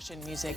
Action music.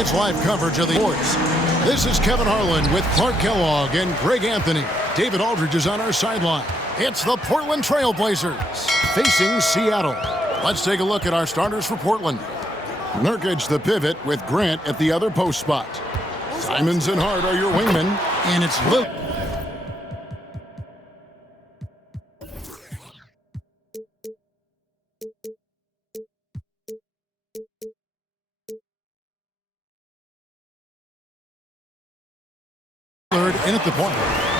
It's live coverage of the sports. This is Kevin Harlan with Clark Kellogg and Greg Anthony. David Aldridge is on our sideline. It's the Portland Trail Blazers facing Seattle. Let's take a look at our starters for Portland. Nurkic, the pivot, with Grant at the other post spot. Simons and Hart are your wingmen, and it's Lillard. In at the point.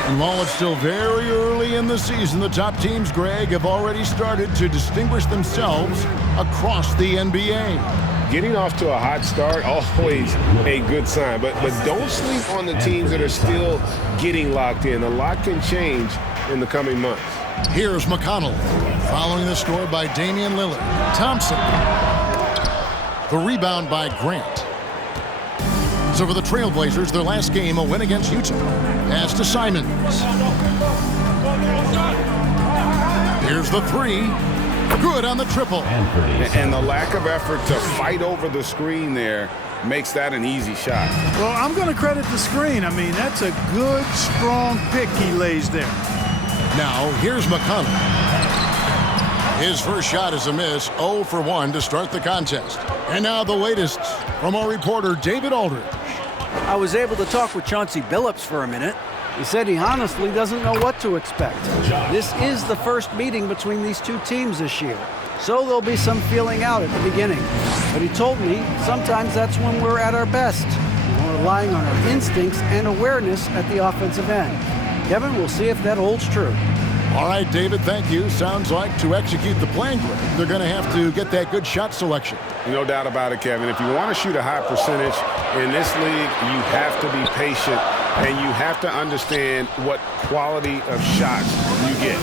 And while it's still very early in the season, the top teams, Greg, have already started to distinguish themselves across the NBA. Getting off to a hot start, always a good sign. But don't sleep on the teams that are still getting locked in. A lot can change in the coming months. Here's McConnell, following the score by Damian Lillard. Thompson. The rebound by Grant. So for the Trailblazers, their last game, a win against Utah. Pass to Simons. Here's the three. Good on the triple. And the lack of effort to fight over the screen there makes that an easy shot. Well, I'm going to credit the screen. I mean, that's a good, strong pick he lays there. Now, here's McConnell. His first shot is a miss, 0 for 1 to start the contest. And now the latest from our reporter, David Aldridge. I was able to talk with Chauncey Billups for a minute. He said he honestly doesn't know what to expect. This is the first meeting between these two teams this year, so there'll be some feeling out at the beginning. But he told me sometimes that's when we're at our best. We're relying on our instincts and awareness at the offensive end. Kevin, we'll see if that holds true. All right, David, thank you. Sounds like to execute the plan, Greg, they're going to have to get that good shot selection. No doubt about it, Kevin. If you want to shoot a high percentage in this league, you have to be patient, and you have to understand what quality of shots you get.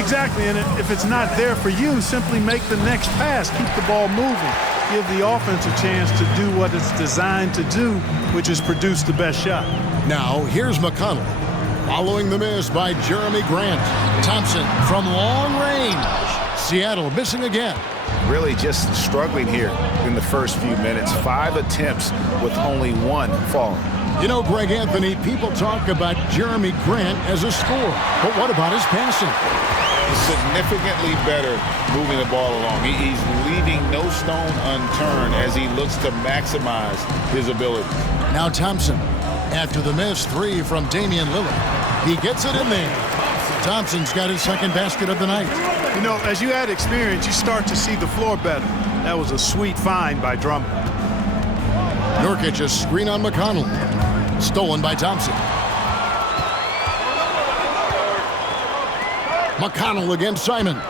Exactly, and if it's not there for you, simply make the next pass. Keep the ball moving. Give the offense a chance to do what it's designed to do, which is produce the best shot. Now, here's McConnell. Following the miss by Jeremy Grant. Thompson from long range. Seattle missing again. Really just struggling here in the first few minutes. 5 attempts with only 1 falling. You know, Greg Anthony, people talk about Jeremy Grant as a scorer. But what about his passing? He's significantly better moving the ball along. He's leaving no stone unturned as he looks to maximize his ability. Now Thompson. After the miss, 3 from Damian Lillard. He gets it in there. Thompson's got his second basket of the night. You know, as you add experience, you start to see the floor better. That was a sweet find by Drummond. Nurkic, a screen on McConnell. Stolen by Thompson. McConnell against Simons.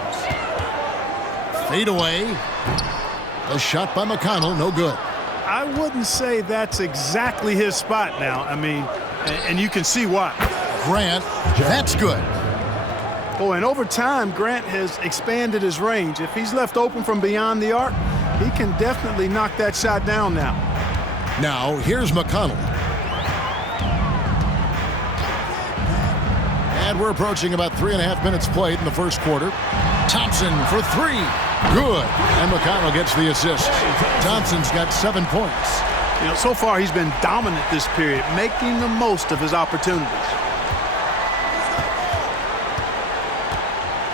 Fade away. A shot by McConnell, no good. I wouldn't say that's exactly his spot now. I mean, and you can see why. Grant, that's good. Oh, and over time, Grant has expanded his range. If he's left open from beyond the arc, he can definitely knock that shot down now. Now, here's McConnell. And we're approaching about 3.5 minutes played in the first quarter. Thompson for 3. Good. And McConnell gets the assist. Thompson's got 7 points. You know, so far he's been dominant this period, making the most of his opportunities.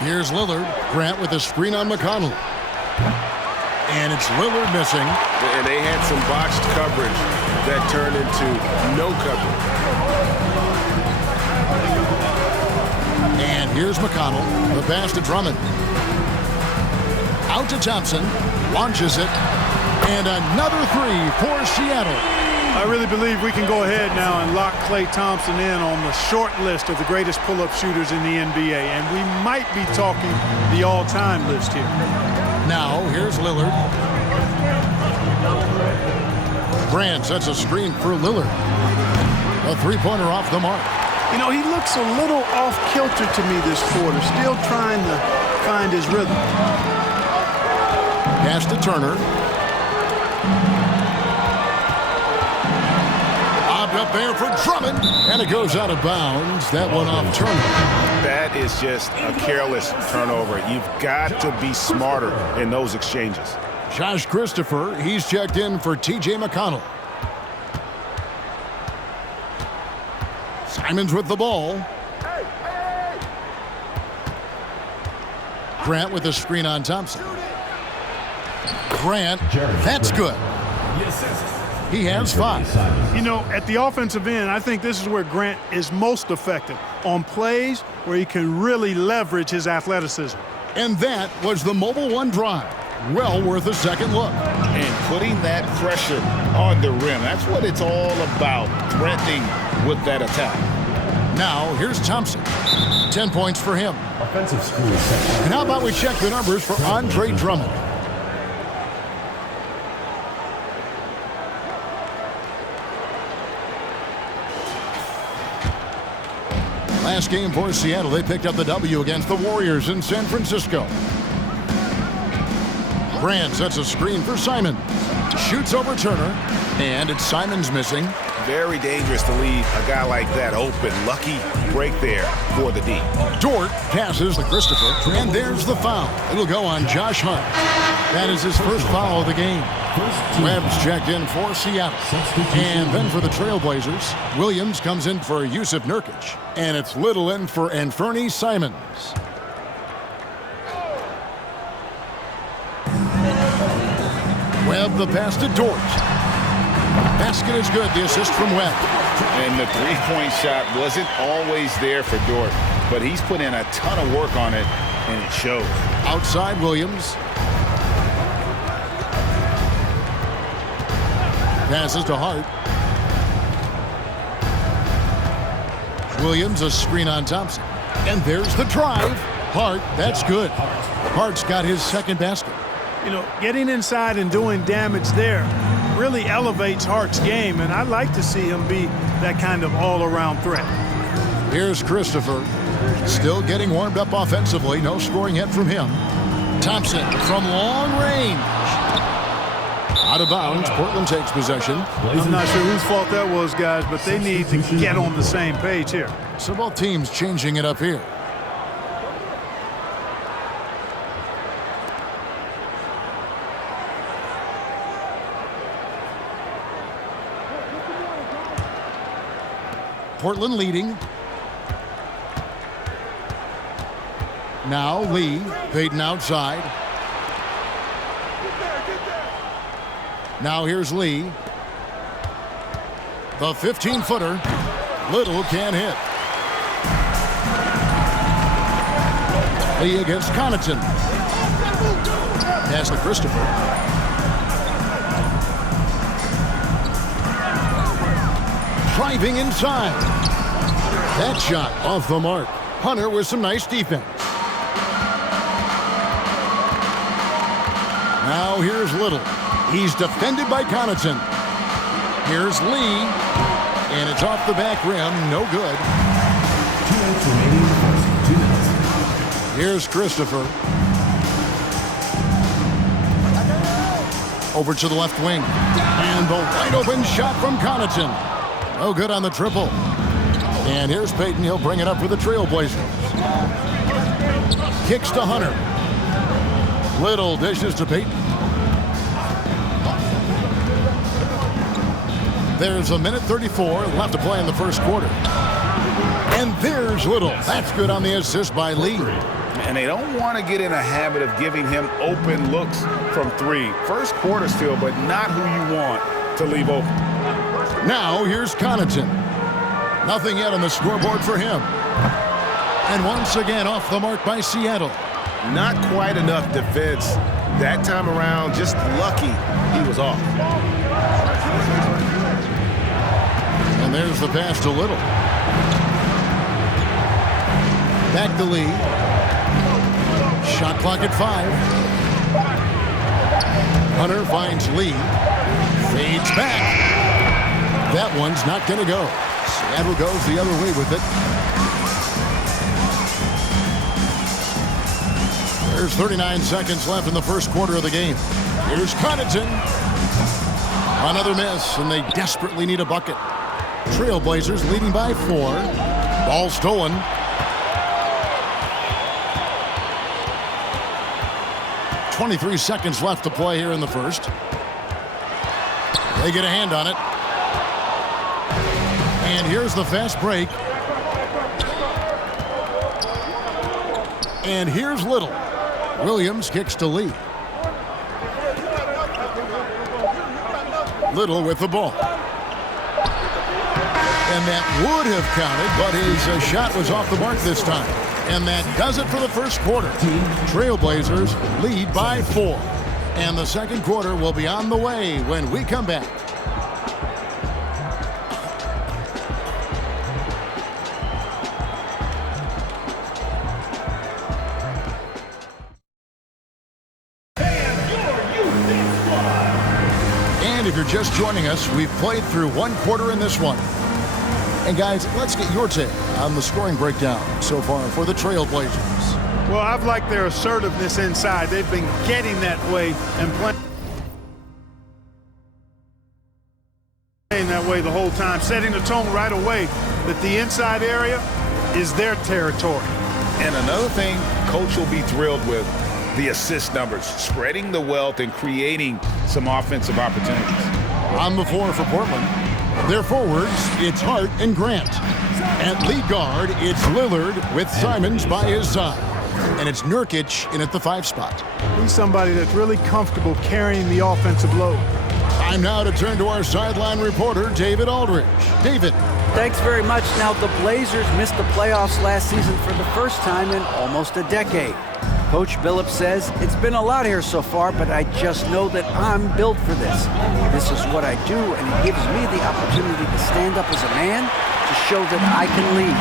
Here's Lillard. Grant with a screen on McConnell. And it's Lillard missing. And they had some botched coverage that turned into no coverage. And here's McConnell. The pass to Drummond. Out to Thompson. Launches it. And another three for Seattle. I really believe we can go ahead now and lock Klay Thompson in on the short list of the greatest pull-up shooters in the NBA. And we might be talking the all-time list here. Now, here's Lillard. Grant sets a screen for Lillard. A three-pointer off the mark. You know, he looks a little off-kilter to me this quarter, still trying to find his rhythm. Pass to Turner. Bobbed up there for Drummond, and it goes out of bounds. That one off Turner. That is just a careless turnover. You've got to be smarter in those exchanges. Josh Christopher, he's checked in for T.J. McConnell. Simons with the ball. Grant with the screen on Thompson. Grant, that's good. He has 5. You know, at the offensive end, I think this is where Grant is most effective, on plays where he can really leverage his athleticism. And that was the Mobile One drive. Well worth a second look. And putting that pressure on the rim. That's what it's all about, threatening with that attack. Now, here's Thompson. 10 points for him. Offensive school set. And how about we check the numbers for Andre Drummond? Last game for Seattle, they picked up the W against the Warriors in San Francisco. Grant sets a screen for Simon. Shoots over Turner, and it's Simons missing. Very dangerous to leave a guy like that open. Lucky break there for the D. Dort passes to Christopher, and there's the foul. It'll go on Josh Hart. That is his first foul of the game. Webb's checked in for Seattle. And then for the Trailblazers, Williams comes in for Yusuf Nurkic. And it's Little in for Anfernee Simons. Webb the pass to Dort. Basket is good, the assist from Webb. And the three-point shot wasn't always there for Dort, but he's put in a ton of work on it, and it shows. Outside Williams. Passes to Hart. Williams a screen on Thompson. And there's the drive. Hart, that's good. Hart's got his second basket. You know, getting inside and doing damage there really elevates Hart's game, and I'd like to see him be that kind of all-around threat. Here's Christopher. Still getting warmed up offensively. No scoring yet from him. Thompson from long range. Out of bounds. Portland takes possession. I'm not sure whose fault that was, guys, but they need to get on the same page here. So both teams changing it up here. Portland leading. Now Lee. Payton outside. Now here's Lee. The 15-footer. Little can't hit. Lee against Connaughton. Pass to Christopher. Driving inside. That shot off the mark. Hunter with some nice defense. Now here's Little. He's defended by Connaughton. Here's Lee. And it's off the back rim. No good. 2 minutes. Here's Christopher. Over to the left wing. And the wide open shot from Connaughton. No good on the triple. And here's Payton. He'll bring it up for the Trailblazers. Kicks to Hunter. Little dishes to Payton. There's a minute 34 left to play in the first quarter. And there's Little. That's good on the assist by Lee. And they don't want to get in a habit of giving him open looks from three. First quarter still, but not who you want to leave open. Now here's Connaughton. Nothing yet on the scoreboard for him. And once again off the mark by Seattle. Not quite enough defense that time around. Just lucky he was off. And there's the pass to Little. Back to Lee. Shot clock at 5. Hunter finds Lee. Fades back. That one's not going to go. Seattle goes the other way with it. There's 39 seconds left in the first quarter of the game. Here's Connaughton. Another miss, and they desperately need a bucket. Trailblazers leading by 4. Ball stolen. .23 seconds left to play here in the first. They get a hand on it. And here's the fast break. And here's Little. Williams kicks to Lee. Little with the ball. And that would have counted, but his shot was off the mark this time. And that does it for the first quarter. Trailblazers lead by 4. And the second quarter will be on the way when we come back. And if you're just joining us, we've played through one quarter in this one. And guys, let's get your take on the scoring breakdown so far for the Trailblazers. Well, I've liked their assertiveness inside. They've been getting that way and playing that way the whole time, setting the tone right away that the inside area is their territory. And another thing Coach will be thrilled with, the assist numbers, spreading the wealth and creating some offensive opportunities. On the floor for Portland, their forwards, it's Hart and Grant. At lead guard, it's Lillard with Simons by his side. And it's Nurkic in at the 5 spot. He's somebody that's really comfortable carrying the offensive load. Time now to turn to our sideline reporter, David Aldridge. David. Thanks very much. Now, the Blazers missed the playoffs last season for the first time in almost a decade. Coach Billups says, it's been a lot here so far, but I just know that I'm built for this. This is what I do, and it gives me the opportunity to stand up as a man to show that I can lead.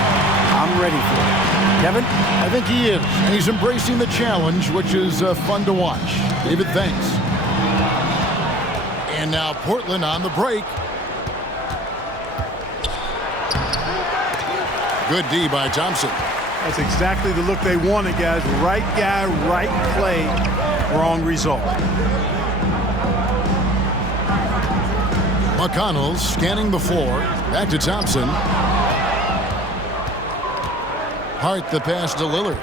I'm ready for it. Kevin? I think he is, and he's embracing the challenge, which is fun to watch. David, thanks. And now Portland on the break. Good D by Thompson. That's exactly the look they wanted, guys. Right guy, right play, wrong result. McConnell scanning the floor. Back to Thompson. Hart the pass to Lillard.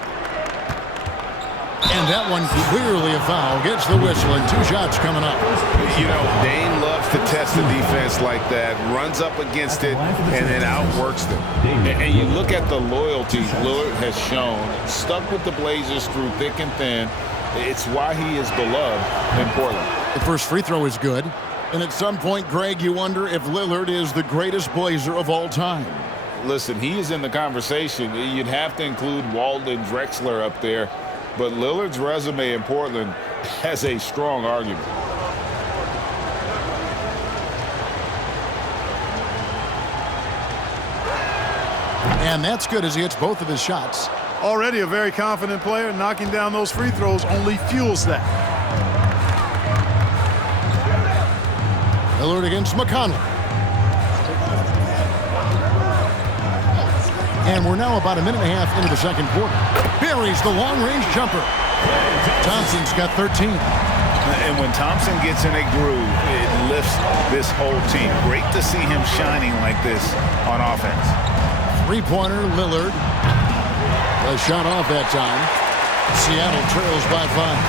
And that one clearly a foul. Gets the whistle and 2 shots coming up. You know, Dane loves to test the defense like that. Runs up against it and then outworks them. And you look at the loyalty Lillard has shown. Stuck with the Blazers through thick and thin. It's why he is beloved in Portland. The first free throw is good. And at some point, Greg, you wonder if Lillard is the greatest Blazer of all time. Listen, he is in the conversation. You'd have to include Walden Drexler up there. But Lillard's resume in Portland has a strong argument. And that's good as he hits both of his shots. Already a very confident player. Knocking down those free throws only fuels that. Lillard against McConnell. And we're now about a minute and a half into the second quarter. Buries the long-range jumper. Thompson's got 13. And when Thompson gets in a groove, it lifts this whole team. Great to see him shining like this on offense. Three-pointer, Lillard. A shot off that time. Seattle trails by 5.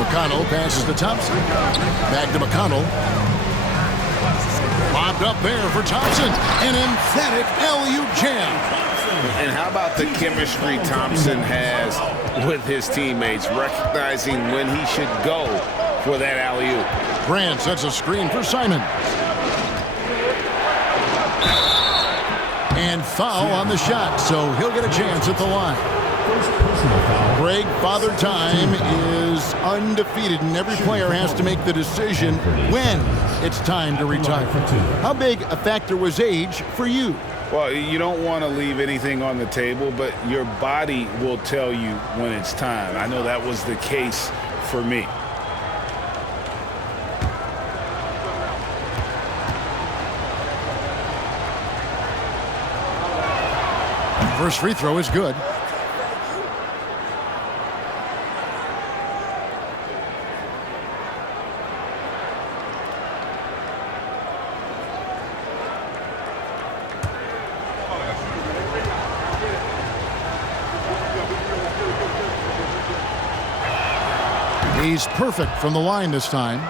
McConnell passes to Thompson. Back to McConnell. Lobbed up there for Thompson. An emphatic LU jam. And how about the chemistry Thompson has with his teammates, recognizing when he should go for that alley-oop. Grant sets a screen for Simon. And foul on the shot, so he'll get a chance at the line. Greg, Father Time is undefeated, and every player has to make the decision when it's time to retire. How big a factor was age for you? Well, you don't want to leave anything on the table, but your body will tell you when it's time. I know that was the case for me. First free throw is good. He's perfect from the line this time.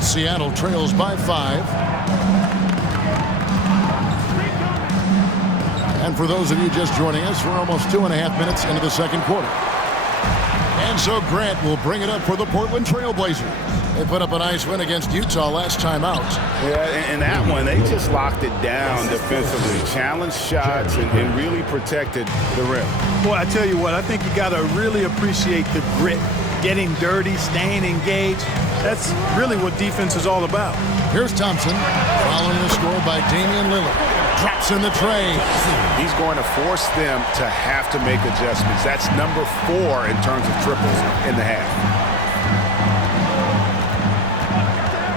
Seattle trails by 5. And for those of you just joining us, we're almost 2.5 minutes into the second quarter. And so Grant will bring it up for the Portland Trail Blazers. They put up a nice win against Utah last time out. Yeah, in that one, they just locked it down defensively, challenged shots, and really protected the rim. Boy, I tell you what, I think you got to really appreciate the grit, getting dirty, staying engaged. That's really what defense is all about. Here's Thompson, following the score by Damian Lillard. Drops in the tray. He's going to force them to have to make adjustments. That's number 4 in terms of triples in the half.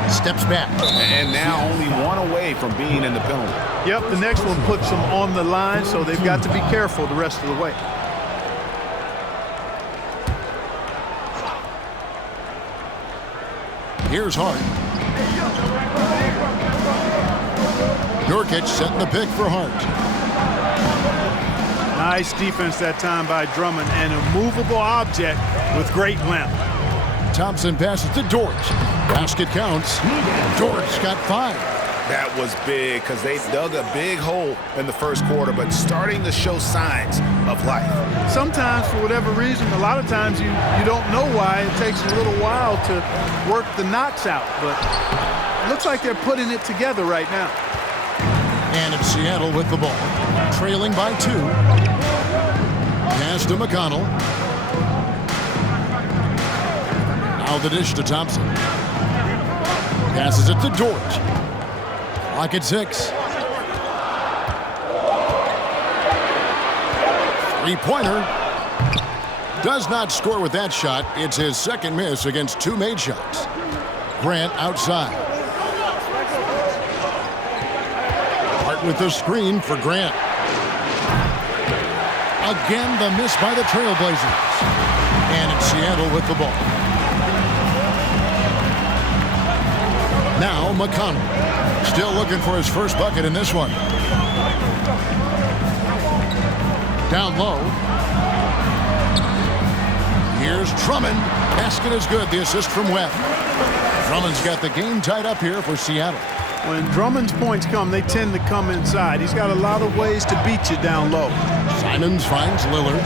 Steps back. And now only 1 away from being in the penalty. Yep, the next one puts them on the line, so they've got to be careful the rest of the way. Here's Hart. Nurkic setting the pick for Hart. Nice defense that time by Drummond, and a movable object with great length. Thompson passes to Dort. Basket counts. Dort's got 5. That was big because they dug a big hole in the first quarter, but starting to show signs of life. Sometimes, for whatever reason, a lot of times you don't know why. It takes a little while to work the knots out, but it looks like they're putting it together right now. And it's Seattle with the ball, trailing by 2. Pass to McConnell. Now the dish to Thompson. Passes it to Dort. Clock at 6. Three-pointer. Does not score with that shot. It's his second miss against 2 made shots. Grant outside. Hart with the screen for Grant. Again, the miss by the Trailblazers. And it's Seattle with the ball. Now McConnell. Still looking for his first bucket in this one. Down low. Here's Drummond. Basket is good. The assist from Webb. Drummond's got the game tied up here for Seattle. When Drummond's points come, they tend to come inside. He's got a lot of ways to beat you down low. Simons finds Lillard.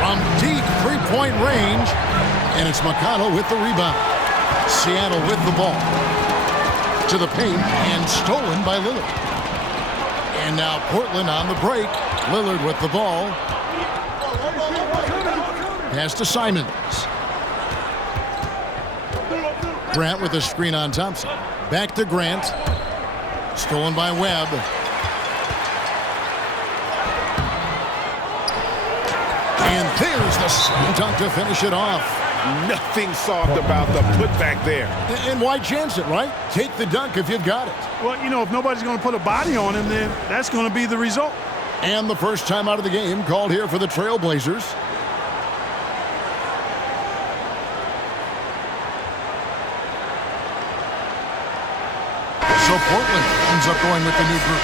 From deep three-point range. And it's McConnell with the rebound. Seattle with the ball. To the paint and stolen by Lillard. And now Portland on the break. Lillard with the ball. Pass to Simons. Grant with a screen on Thompson. Back to Grant. Stolen by Webb. And there's the slam dunk to finish it off. Nothing soft about the putback there. And why chance it, right? Take the dunk if you've got it. Well, you know, if nobody's going to put a body on him, then that's going to be the result. And the first time out of the game called here for the Trailblazers. So Portland ends up going with the new group.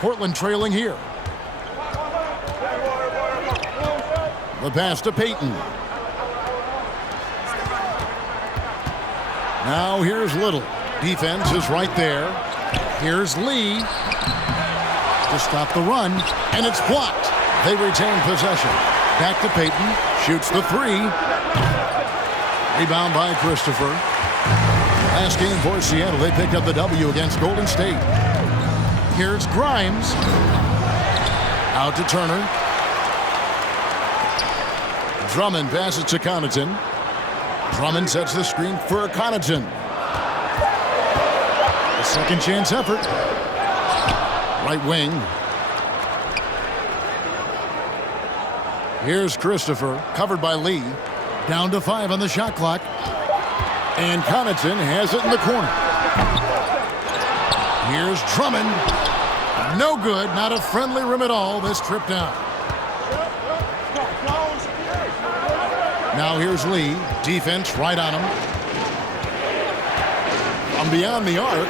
Portland trailing here. The pass to Payton. Now here's Little. Defense is right there. Here's Lee to stop the run, and it's blocked. They retain possession. Back to Payton. Shoots the three. Rebound by Christopher. Last game for Seattle, they picked up the W against Golden State. Here's Grimes. Out to Turner. Drummond passes to Connaughton. Drummond sets the screen for Connaughton. A second chance effort. Right wing. Here's Christopher, covered by Lee. Down to 5 on the shot clock. And Connaughton has it in the corner. Here's Drummond. No good, not a friendly rim at all this trip down. Now here's Lee. Defense right on him. From beyond the arc,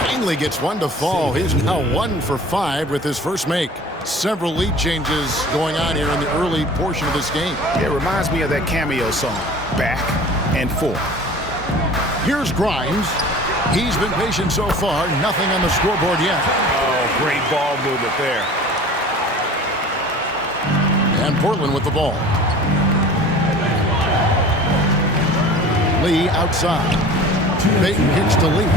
finally gets one to fall. He's now 1 for 5 with his first make. Several lead changes going on here in the early portion of this game. It reminds me of that cameo song, Back and Forth. Here's Grimes. He's been patient so far. Nothing on the scoreboard yet. Oh, great ball movement there. And Portland with the ball. Lee outside. Payton kicks to Lee.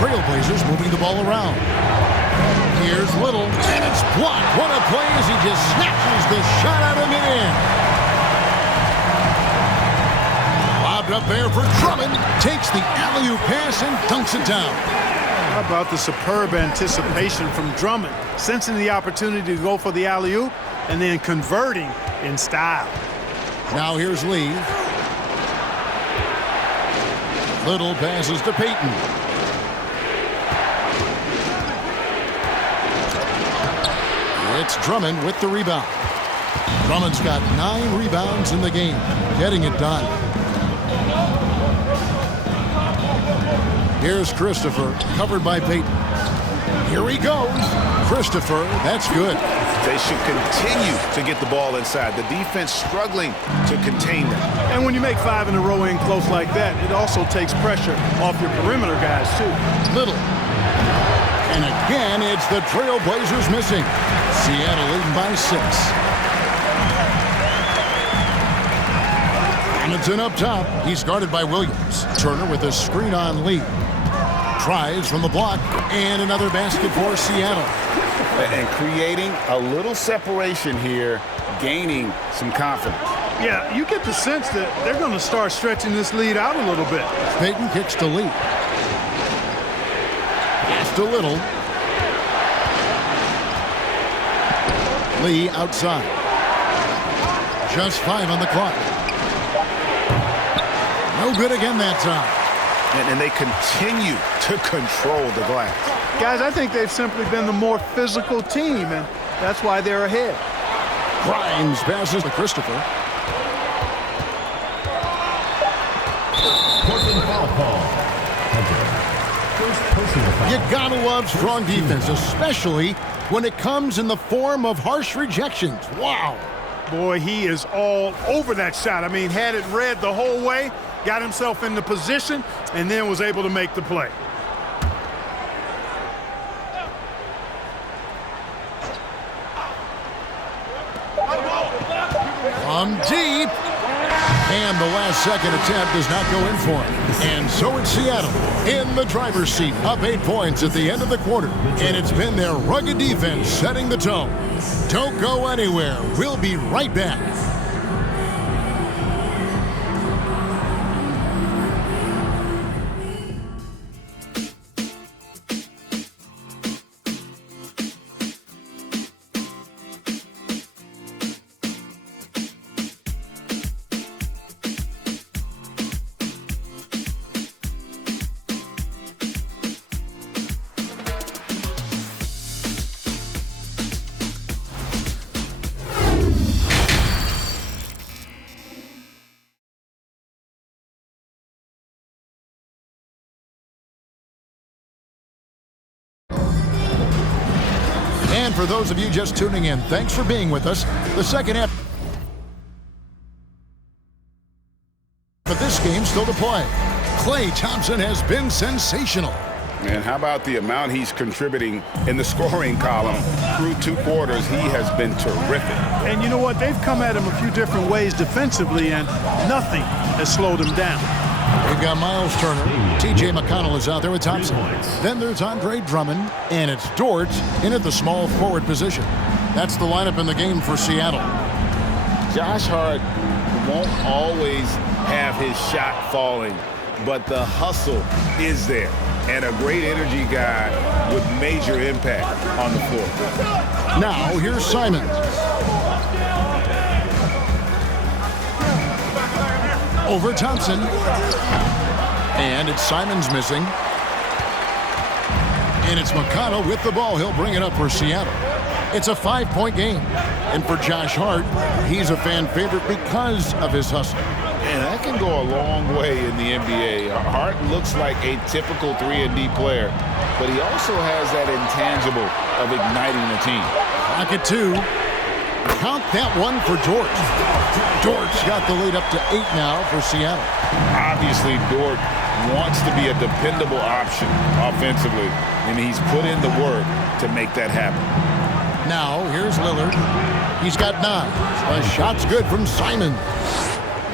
Trailblazers moving the ball around. Here's Little, and it's blocked. What a play as he just snatches the shot out of mid-air. Lobbed up there for Drummond. Takes the alley-oop pass and dunks it down. How about the superb anticipation from Drummond, sensing the opportunity to go for the alley-oop and then converting in style. Now here's Lee. Little passes to Payton. It's Drummond with the rebound. Drummond's got 9 rebounds in the game, getting it done. Here's Christopher, covered by Payton. Here he goes. Christopher, that's good. They should continue to get the ball inside. The defense struggling to contain them. And when you make 5 in a row in close like that, it also takes pressure off your perimeter guys, too. Little. And again, it's the Trailblazers missing. Seattle leading by 6. Connaughton up top. He's guarded by Williams. Turner with a screen on Lee. Tries from the block, and another basket for Seattle. And creating a little separation here, gaining some confidence. Yeah, you get the sense that they're going to start stretching this lead out a little bit. Payton kicks to Lee. Pass to Little. Lee outside. Just 5 on the clock. No good again that time. And they continue to control the glass. Guys, I think they've simply been the more physical team, and that's why they're ahead. Grimes passes to Christopher. Portland foul call. First personal foul. You gotta love strong defense, especially when it comes in the form of harsh rejections. Wow. Boy, he is all over that shot. I mean, had it read the whole way, got himself in the position, and then was able to make the play. From deep. And the last second attempt does not go in for him. And so it's Seattle in the driver's seat, up 8 points at the end of the quarter. And it's been their rugged defense setting the tone. Don't go anywhere. We'll be right back. those of you just tuning in, thanks for being with us. The second half of this game still to play. Klay Thompson has been sensational. And how about the amount he's contributing in the scoring column through 2 quarters? He has been terrific. And you know what? They've come at him a few different ways defensively, and nothing has slowed him down. They've got Miles Turner. T.J. McConnell is out there with Thompson. Then there's Andre Drummond, and it's Dort in at the small forward position. That's the lineup in the game for Seattle. Josh Hart won't always have his shot falling, but the hustle is there. And a great energy guy with major impact on the floor. Now, here's Simons. Over Thompson. And it's Simons missing. And it's McConnell with the ball. He'll bring it up for Seattle. It's a 5-point game. And for Josh Hart, he's a fan favorite because of his hustle. And that can go a long way in the NBA. Hart looks like a typical 3-and-D player, but he also has that intangible of igniting the team. Clock at 2. Count that one for Dort. Dort's got the lead up to 8 now for Seattle. Obviously, Dort wants to be a dependable option offensively, and he's put in the work to make that happen. Now, here's Lillard. He's got 9. A shot's good from Simons.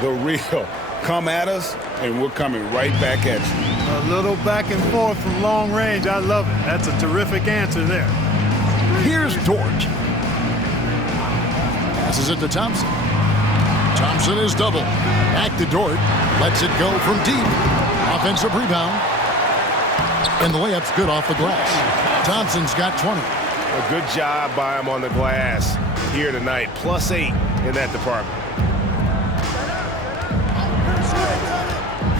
The real come at us, and we're coming right back at you. A little back and forth from long range. I love it. That's a terrific answer there. Here's Dort. Passes it to Thompson. Thompson is double. Back to Dort. Lets it go from deep. Offensive rebound. And the layup's good off the glass. Thompson's got 20. A good job by him on the glass here tonight. +8 in that department.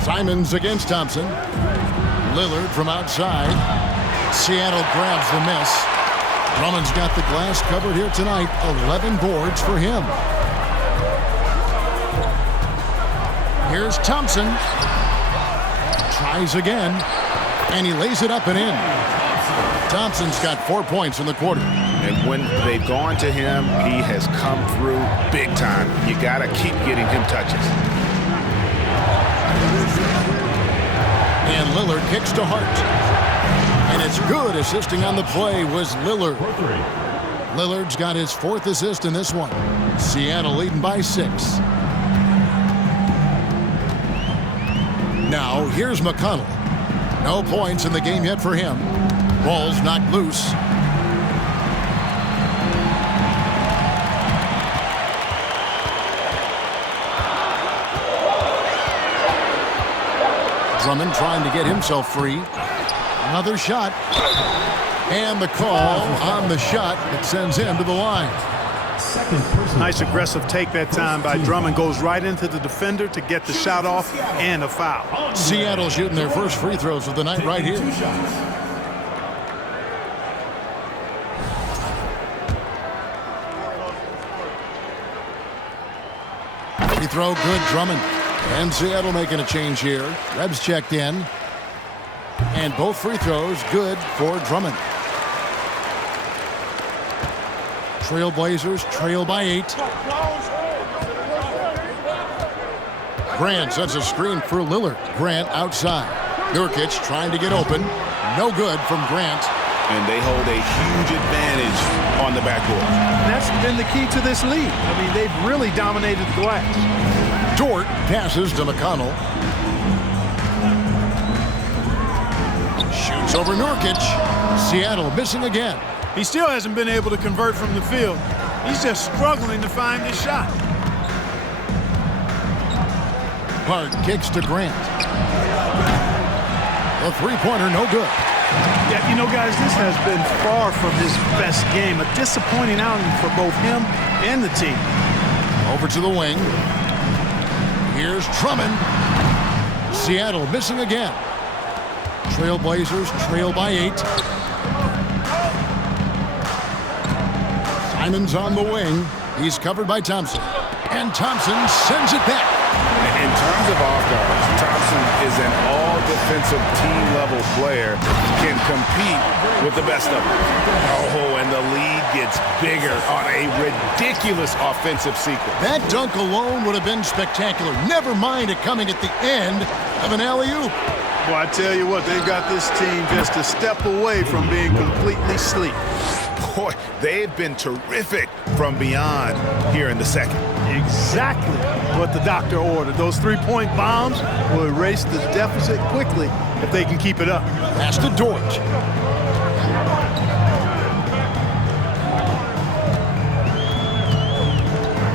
Simons against Thompson. Lillard from outside. Seattle grabs the miss. Drummond's got the glass covered here tonight. 11 boards for him. Here's Thompson. Tries again. And he lays it up and in. Thompson's got 4 points in the quarter. And when they've gone to him, he has come through big time. You got to keep getting him touches. And Lillard kicks to Hart. And it's good. Assisting on the play was Lillard. Lillard's got his 4th assist in this one. Seattle leading by 6. Now, here's McConnell. No points in the game yet for him. Ball's knocked loose. Drummond trying to get himself free. Another shot. And the call on the shot that sends him to the line. Nice aggressive take that time by Drummond. Goes right into the defender to get the shot off and a foul. Seattle shooting their first free throws of the night right here. Free throw good, Drummond. And Seattle making a change here. Rebs checked in. And both free throws good for Drummond. Trailblazers trail by 8. Grant sets a screen for Lillard. Grant outside. Nurkic trying to get open. No good from Grant. And they hold a huge advantage on the backcourt. That's been the key to this league. I mean, they've really dominated the glass. Dort passes to McConnell. Shoots over Nurkic. Seattle missing again. He still hasn't been able to convert from the field. He's just struggling to find his shot. Hart kicks to Grant. A three-pointer, no good. Yeah, you know, guys, this has been far from his best game. A disappointing outing for both him and the team. Over to the wing. Here's Drummond. Seattle missing again. Trailblazers trail by 8. Simons on the wing. He's covered by Thompson. And Thompson sends it back. In terms of off guards, Thompson is an all-defensive team-level player, can compete with the best of them. Oh, and the lead gets bigger on a ridiculous offensive sequence. That dunk alone would have been spectacular. Never mind it coming at the end of an alley-oop. Well, I tell you what, they've got this team just a step away from being completely asleep. Boy, they've been terrific from beyond here in the second. Exactly what the doctor ordered. Those three-point bombs will erase the deficit quickly if they can keep it up. Pass to Dort.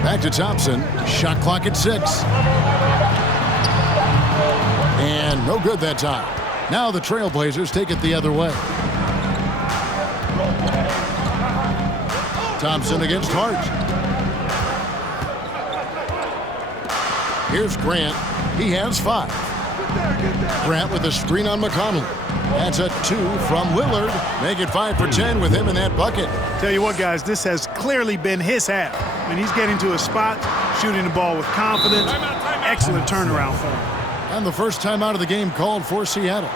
Back to Thompson. Shot clock at 6. And no good that time. Now the Trailblazers take it the other way. Thompson against Hart. Here's Grant. He has 5. Grant with a screen on McConnell. That's a 2 from Lillard. Make it 5 for 10 with him in that bucket. Tell you what, guys, this has clearly been his half. And he's getting to a spot, shooting the ball with confidence. Excellent turnaround for him. And the first time out of the game called for Seattle.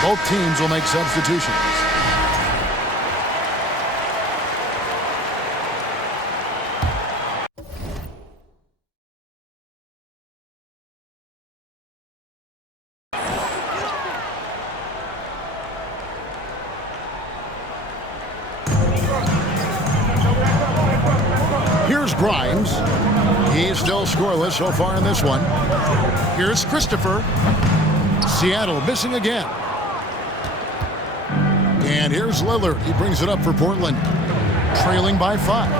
Both teams will make substitutions. Here's Grimes. He's still scoreless so far in this one. Here's Christopher. Seattle missing again. And here's Lillard. He brings it up for Portland. Trailing by 5.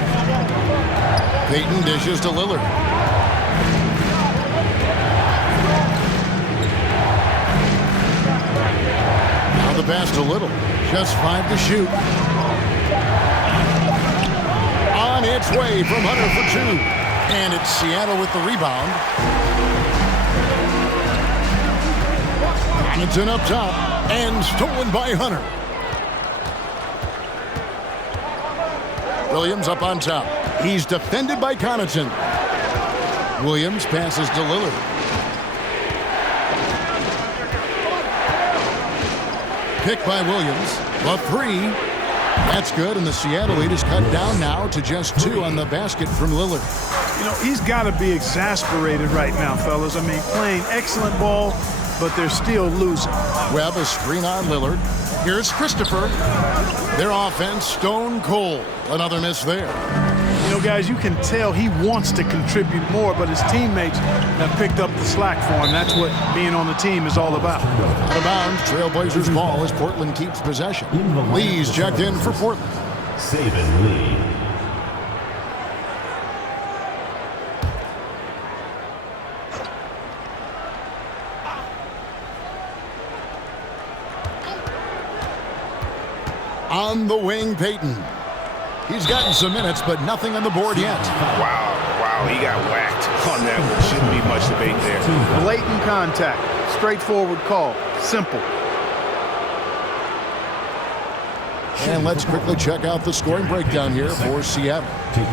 Payton dishes to Lillard. Now the pass to Little. Just 5 to shoot. On its way from Hunter for 2. And it's Seattle with the rebound. Connaughton up top. And stolen by Hunter. Williams up on top. He's defended by Connaughton. Williams passes to Lillard. Pick by Williams. A 3. That's good, and the Seattle lead is cut down now to just 2 on the basket from Lillard. You know, he's got to be exasperated right now, fellas. I mean, playing excellent ball, but they're still losing. Webb a screen on Lillard. Here's Christopher. Their offense stone cold. Another miss there. You know, guys, you can tell he wants to contribute more, but his teammates have picked up the slack for him. That's what being on the team is all about. Out of bounds, Trailblazers ball as Portland keeps possession. Lee's checked in for Portland. Saban Lee. On the wing, Payton. He's gotten some minutes, but nothing on the board yet. Wow, he got whacked on that one. Shouldn't be much debate there. Blatant contact. Straightforward call. Simple. And let's quickly check out the scoring breakdown here for Seattle.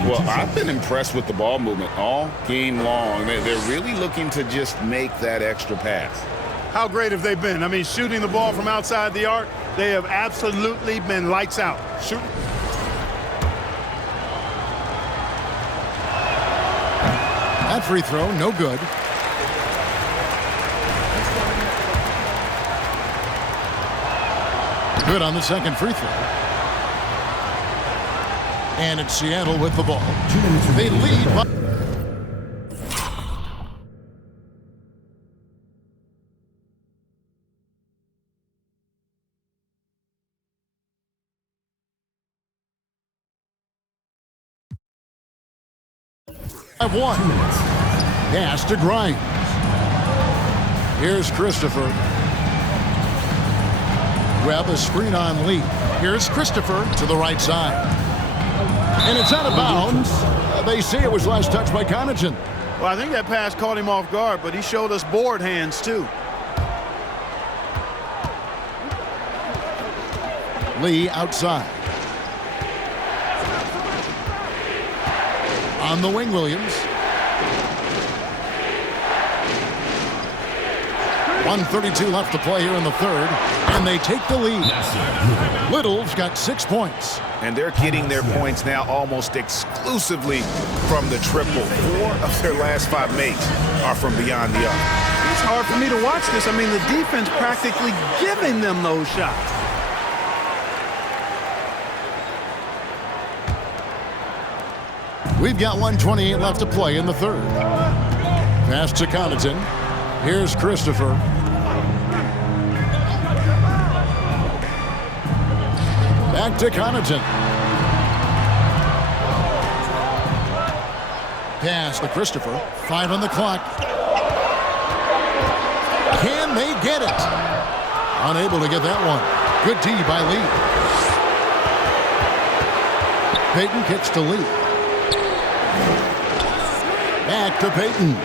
Well, I've been impressed with the ball movement all game long. They're really looking to just make that extra pass. How great have they been? I mean, shooting the ball from outside the arc, they have absolutely been lights out. Shooting. That free throw, no good. Good on the second free throw. And it's Seattle with the ball. They lead by... I've won. Pass to Grimes. Here's Christopher. Webb a screen on Lee. Here's Christopher to the right side. And it's out of bounds. They say it was last touched by Connaughton. Well, I think that pass caught him off guard, but he showed us board hands too. Lee outside. On the wing, Williams. 1:32 left to play here in the third, and they take the lead. Little's got 6 points. And they're getting their points now almost exclusively from the triple. 4 of their last 5 makes are from beyond the arc. It's hard for me to watch this. I mean, the defense practically giving them those shots. We've got 1:28 left to play in the third. Pass to Connaughton. Here's Christopher. Back to Connaughton. Pass to Christopher. 5 on the clock. Can they get it? Unable to get that one. Good D by Lee. Payton kicks to Lee. Back to Payton.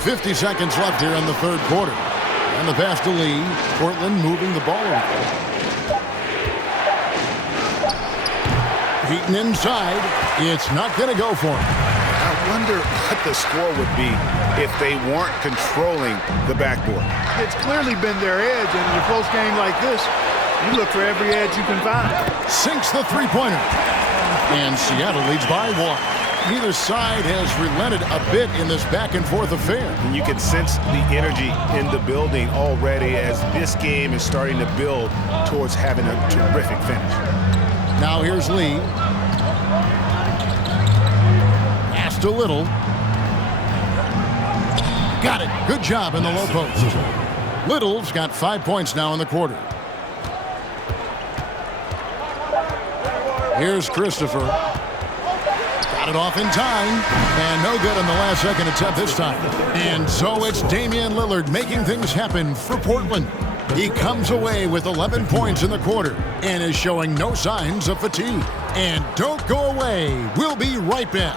50 seconds left here in the third quarter. And the pass to Lee. Portland moving the ball over. Heaton inside. It's not going to go for him. I wonder what the score would be if they weren't controlling the backboard. It's clearly been their edge, and in a close game like this, you look for every edge you can find. Sinks the three-pointer. And Seattle leads by 1. Neither side has relented a bit in this back-and-forth affair. And you can sense the energy in the building already as this game is starting to build towards having a terrific finish. Now here's Lee. Pass to Little. Got it. Good job in the low post. Little's got 5 points now in the quarter. Here's Christopher. Got it off in time. And no good on the last second attempt this time. And so it's Damian Lillard making things happen for Portland. He comes away with 11 points in the quarter and is showing no signs of fatigue. And don't go away. We'll be right back.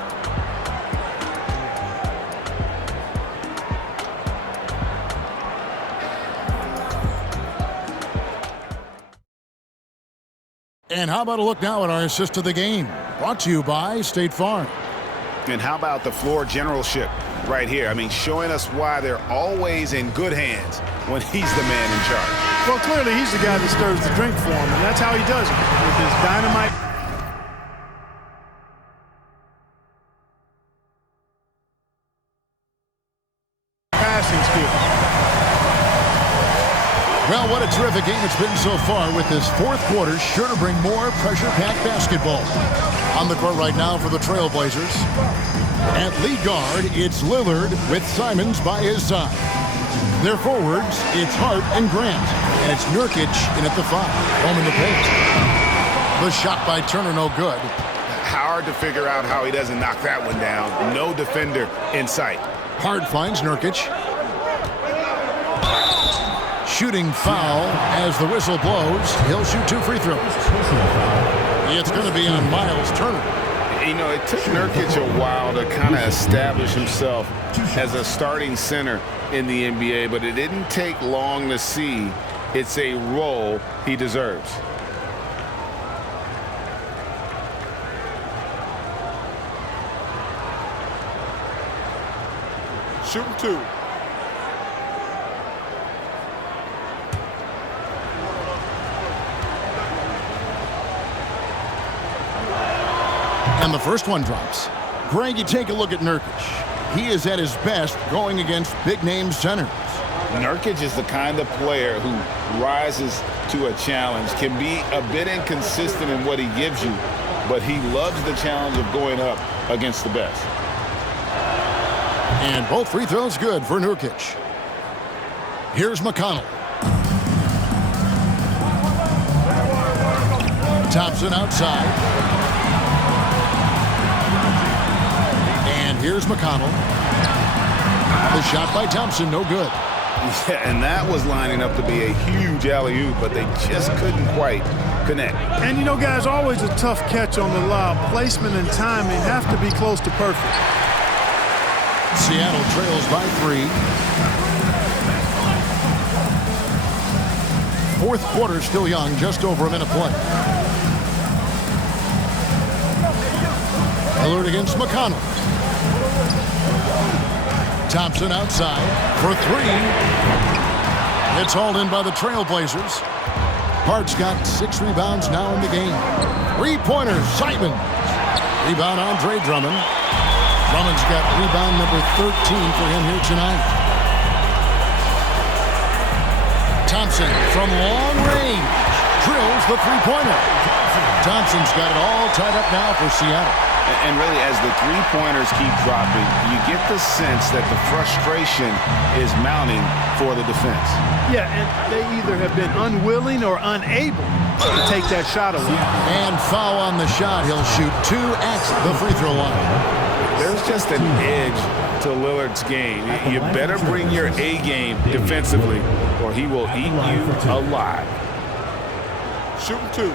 And how about a look now at our assist of the game? Brought to you by State Farm. And how about the floor generalship right here? I mean, showing us why they're always in good hands when he's the man in charge. Well, clearly he's the guy that stirs the drink for him, and that's how he does it, with his dynamite. Passing skill. Well, what a terrific game it's been so far, with this fourth quarter sure to bring more pressure-packed basketball. On the court right now for the Trailblazers. At lead guard, it's Lillard with Simons by his side. Their forwards, it's Hart and Grant. And it's Nurkic in at the 5, home in the paint. The shot by Turner, no good. Hard to figure out how he doesn't knock that one down. No defender in sight. Hart finds Nurkic. Shooting foul as the whistle blows. He'll shoot 2 free throws. It's going to be on Miles Turner. You know, it took Nurkic a while to kind of establish himself as a starting center in the NBA, but it didn't take long to see it's a role he deserves. Shooting 2. And the first one drops. Greg, you take a look at Nurkic. He is at his best going against big-name centers. Nurkic is the kind of player who rises to a challenge, can be a bit inconsistent in what he gives you, but he loves the challenge of going up against the best. And both free throws good for Nurkic. Here's McConnell. Thompson outside. And here's McConnell. The shot by Thompson, no good. Yeah, and that was lining up to be a huge alley-oop, but they just couldn't quite connect. And you know, guys, always a tough catch on the lob. Placement and timing have to be close to perfect. Seattle trails by 3. fourth quarter still young, just over a minute play. Lillard against McConnell. Thompson outside for three. It's hauled in by the Trailblazers. Hart's got 6 rebounds now in the game. Three-pointers, Simon. Rebound, Andre Drummond. Drummond's got rebound number 13 for him here tonight. Thompson from long range drills the three-pointer. Thompson's got it all tied up now for Seattle. And really, as the three-pointers keep dropping, you get the sense that the frustration is mounting for the defense. Yeah, and they either have been unwilling or unable to take that shot away. And foul on the shot. He'll shoot 2 at the free throw line. There's just an edge to Lillard's game. You better bring your A game defensively, or he will eat you alive. Shooting 2.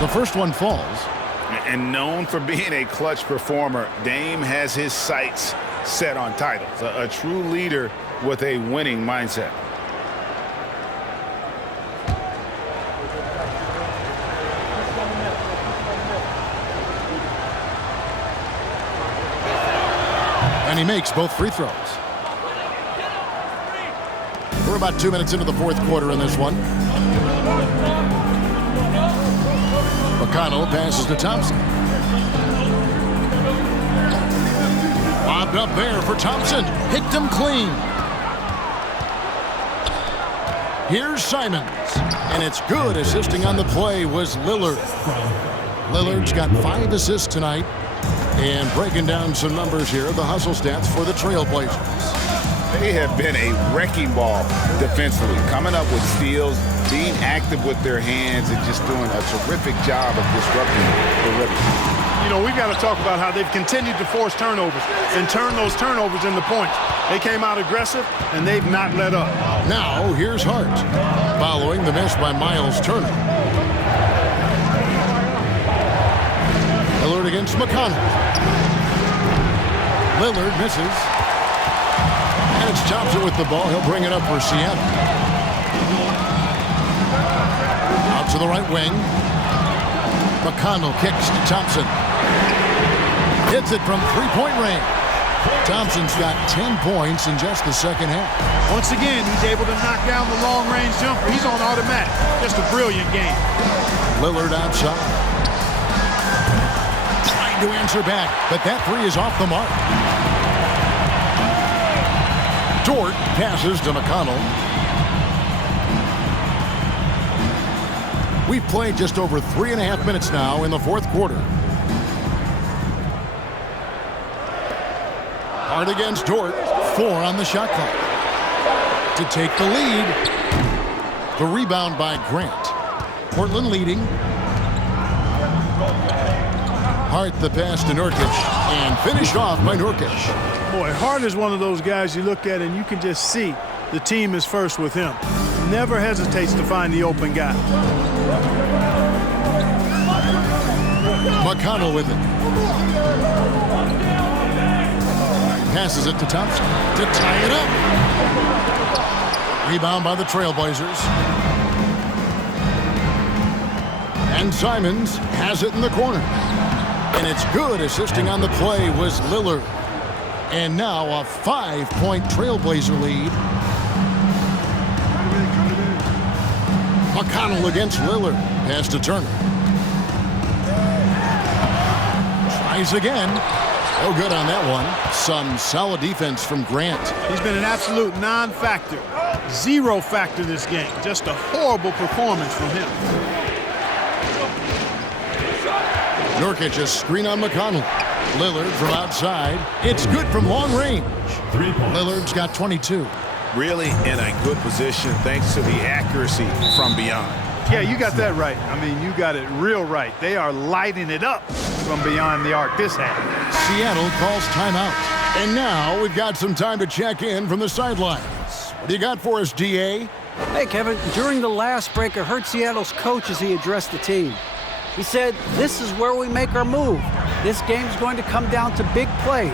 The first one falls. And known for being a clutch performer, Dame has his sights set on titles. A true leader with a winning mindset. And he makes both free throws. We're about 2 minutes into the fourth quarter in this one. McConnell passes to Thompson. Lobbed up there for Thompson. Picked him clean. Here's Simons. And it's good. Assisting on the play was Lillard. Lillard's got 5 assists tonight. And breaking down some numbers here, the hustle stats for the Trailblazers. They have been a wrecking ball defensively, coming up with steals, being active with their hands, and just doing a terrific job of disrupting the rhythm. You know, we've got to talk about how they've continued to force turnovers and turn those turnovers into points. They came out aggressive, and they've not let up. Now, here's Hart, following the miss by Miles Turner. Lillard against McConnell. Lillard misses. And it's Thompson with the ball. He'll bring it up for Seattle. Out to the right wing. McConnell kicks to Thompson. Hits it from three-point range. Thompson's got 10 points in just the second half. Once again, he's able to knock down the long-range jumper. He's on automatic. Just a brilliant game. Lillard outside. Trying to answer back, but that three is off the mark. Dort passes to McConnell. We've played just over 3.5 minutes now in the fourth quarter. Hart against Dort. 4 on the shot clock. To take the lead. The rebound by Grant. Portland leading. Hart the pass to Nurkic. And finished off by Nurkic. Boy, Hart is one of those guys you look at and you can just see the team is first with him. Never hesitates to find the open guy. McConnell with it. Passes it to Thompson to tie it up. Rebound by the Trailblazers. And Simons has it in the corner. And it's good. Assisting on the play was Lillard. And now a 5-point Trailblazer lead. McConnell against Lillard. Pass to Turner. Tries again. No good on that one. Some solid defense from Grant. He's been an absolute non-factor. Zero factor this game. Just a horrible performance from him. Nurkic a screen on McConnell. Lillard from outside. It's good from long range. Lillard's got 22. Really in a good position thanks to the accuracy from beyond. Yeah, you got that right. I mean, you got it real right. They are lighting it up from beyond the arc this half. Seattle calls timeout. And now we've got some time to check in from the sidelines. What do you got for us, DA? Hey, Kevin, during the last break, I heard Seattle's coach as he addressed the team. He said, "This is where we make our move. This game's going to come down to big plays.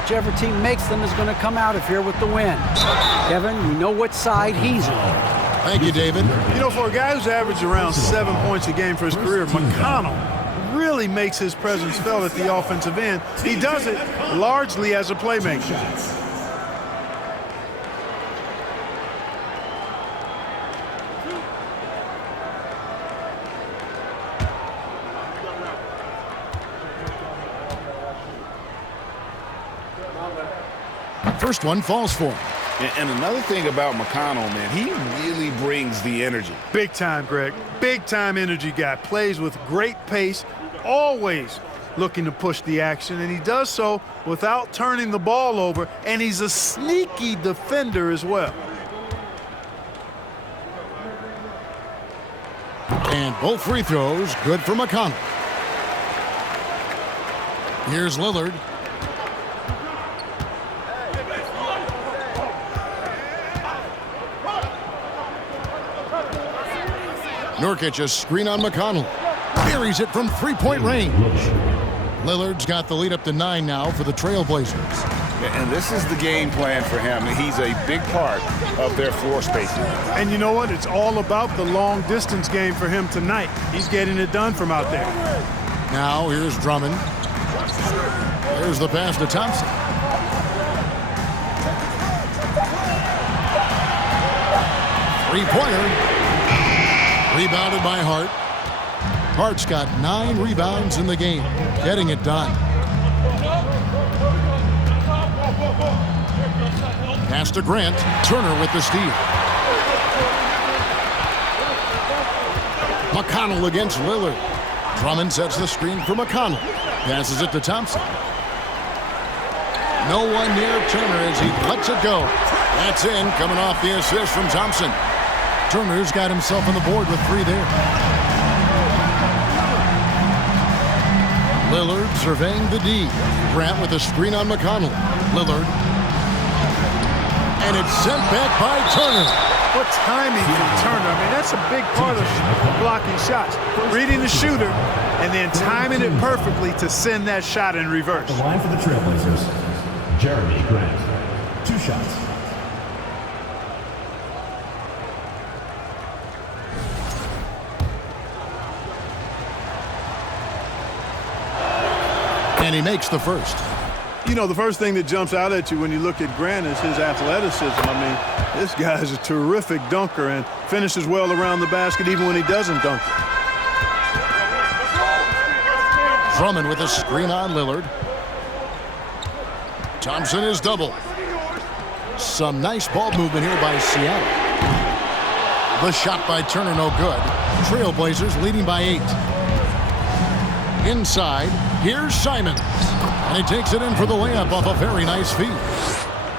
Whichever team makes them is going to come out of here with the win." Kevin, you know what side he's on. Thank you, David. You know, for a guy who's averaged around 7 points a game for his career, McConnell really makes his presence felt at the offensive end. He does it largely as a playmaker. First one falls for him. And another thing about McConnell, man, he really brings the energy. Big time, Greg. Big time energy guy. Plays with great pace, always looking to push the action, and he does so without turning the ball over, and he's a sneaky defender as well. And both free throws good for McConnell. Here's Lillard. Nurkic a screen on McConnell. Buries it from three-point range. Lillard's got the lead up to 9 now for the Trailblazers. And this is the game plan for him. He's a big part of their floor spacing. And you know what? It's all about the long-distance game for him tonight. He's getting it done from out there. Now here's Drummond. There's the pass to Thompson. Three-pointer. Rebounded by Hart. Hart's got 9 rebounds in the game, getting it done. Pass to Grant. Turner with the steal. McConnell against Lillard. Drummond sets the screen for McConnell. Passes it to Thompson. No one near Turner as he lets it go. That's in, coming off the assist from Thompson. Turner's got himself on the board with 3 there. Lillard surveying the D. Grant with a screen on McConnell. Lillard. And it's sent back by Turner. What timing from Turner. I mean, that's a big part of blocking shots. Reading the shooter and then timing it perfectly to send that shot in reverse. The line for the Trailblazers, Jeremy Grant. 2 shots. And he makes the first. You know, the first thing that jumps out at you when you look at Grant is his athleticism. I mean, this guy is a terrific dunker and finishes well around the basket even when he doesn't dunk. Drummond with a screen on Lillard. Thompson is double. Some nice ball movement here by Seattle. The shot by Turner no good. Trailblazers leading by 8. Inside, here's Simons. And he takes it in for the layup off a very nice feed.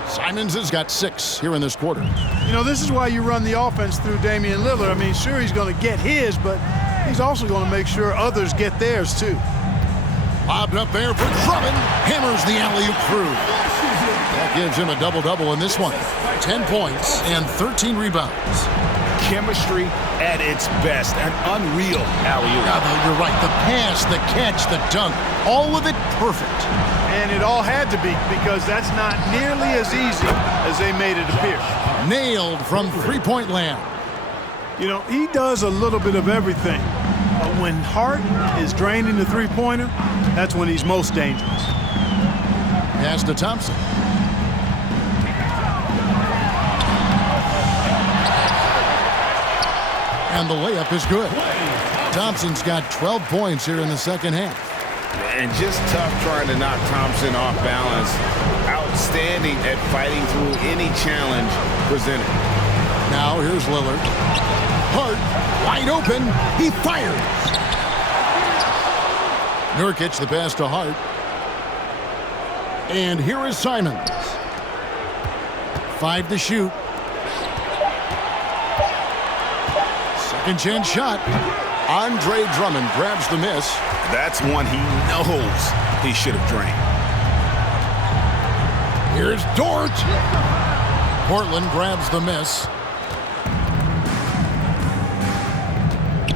Simons has got 6 here in this quarter. You know, this is why you run the offense through Damian Lillard. I mean, sure, he's going to get his, but he's also going to make sure others get theirs, too. Lobbed up there for Drummond. Hammers the alley-oop through. That gives him a double-double in this one. 10 points and 13 rebounds. Chemistry at its best. An unreal alley-oop. You're right. The pass, the catch, the dunk, all of it perfect. And it all had to be, because that's not nearly as easy as they made it appear. Nailed from three-point land. You know, he does a little bit of everything. But when Hart is draining the three-pointer, that's when he's most dangerous. Pass to Thompson. And the layup is good. Thompson's got 12 points here in the second half. And just tough trying to knock Thompson off balance. Outstanding at fighting through any challenge presented. Now here's Lillard. Hart, wide open. He fires. Nurkic the pass to Hart. And here is Simons. 5 to shoot. Second chance shot. Andre Drummond grabs the miss. That's one he knows he should have drained. Here's Dort. Portland grabs the miss.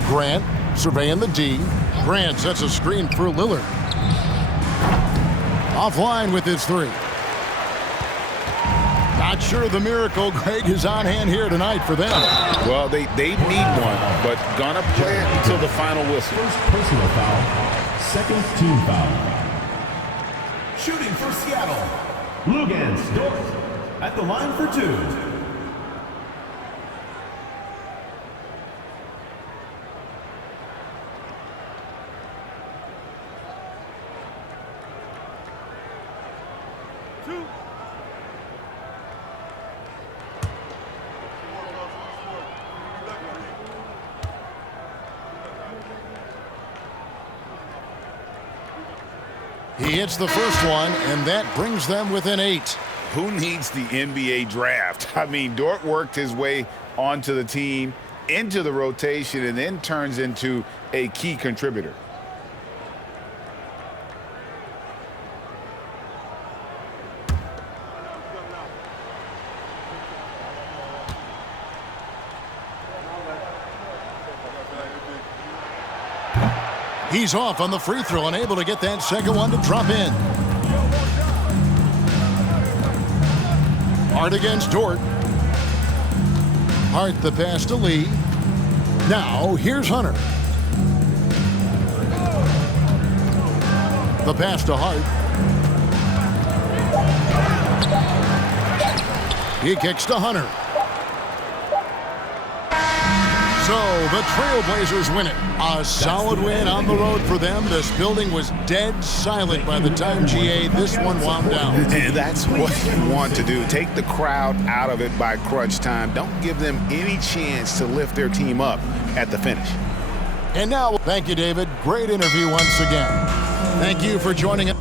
Grant surveying the D. Grant sets a screen for Lillard. Offline with his three. Not sure the miracle, Greg, is on hand here tonight for them. Well, they need one, but gonna play it until the final whistle. First personal foul. Second team foul. Shooting for Seattle, Luguentz Dort at the line for two. He hits the first one, and that brings them within 8. Who needs the NBA draft? I mean, Dort worked his way onto the team, into the rotation, and then turns into a key contributor. He's off on the free throw and able to get that second one to drop in. Hart against Dort. Hart the pass to Lee. Now here's Hunter. The pass to Hart. He kicks to Hunter. So the Trailblazers win it. A solid win on the road for them. This building was dead silent by the time, GA, this one wound down. And that's what you want to do. Take the crowd out of it by crunch time. Don't give them any chance to lift their team up at the finish. And now, thank you, David. Great interview once again. Thank you for joining us.